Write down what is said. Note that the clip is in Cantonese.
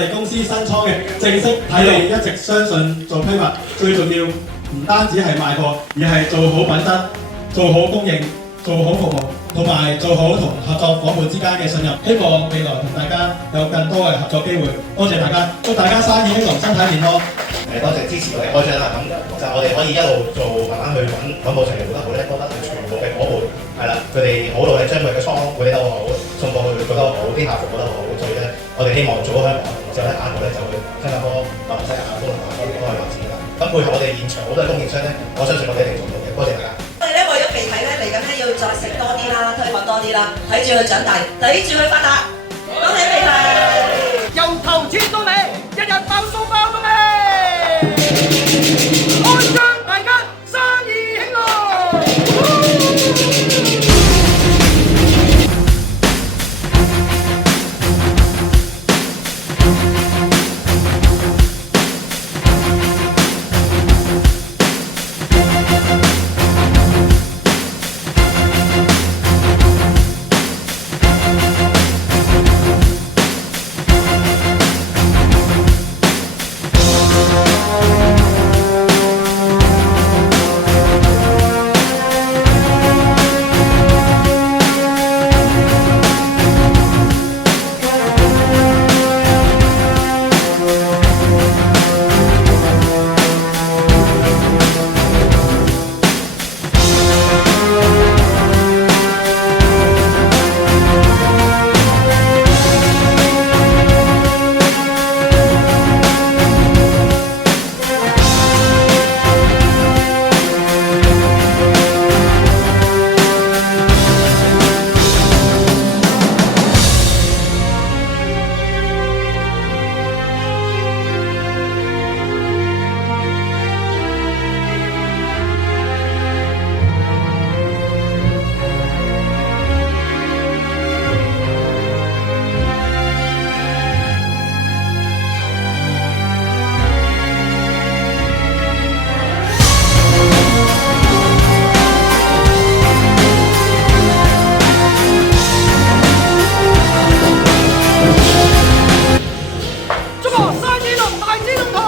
哋公司新倉嘅正式睇嚟一直相信做批發，最重要唔單止係賣貨，而係做好品質、做好供應、做好服務，同埋做好同合作伙伴之間嘅信任。希望未來同大家有更多嘅合作機會。多謝大家，祝大家生意興隆，身體健康。多謝支持我哋開張啦，咁就我哋可以一路做，慢慢去揾部場嚟做得好咧，多得全部嘅伙伴係啦，佢哋好努力將佢嘅倉管理得好好，送貨去做得好好，啲客服做得好好，所以咧我哋希望做好香港，之後咧下一步咧就會新加坡、馬來西亞、東南亞嗰邊都可以發展㗎啦。咁配合我哋現場好多嘅供應商咧，我相信我哋一定做到嘅。多謝大家。我哋咧為咗肥體咧，嚟緊咧要再食多啲啦，推廣多啲啦，睇住佢長大，睇住佢發達。恭喜肥體！由頭切到尾，日日爆數爆到尾。開張大家生意興隆。祝我生意隆，大展宏圖。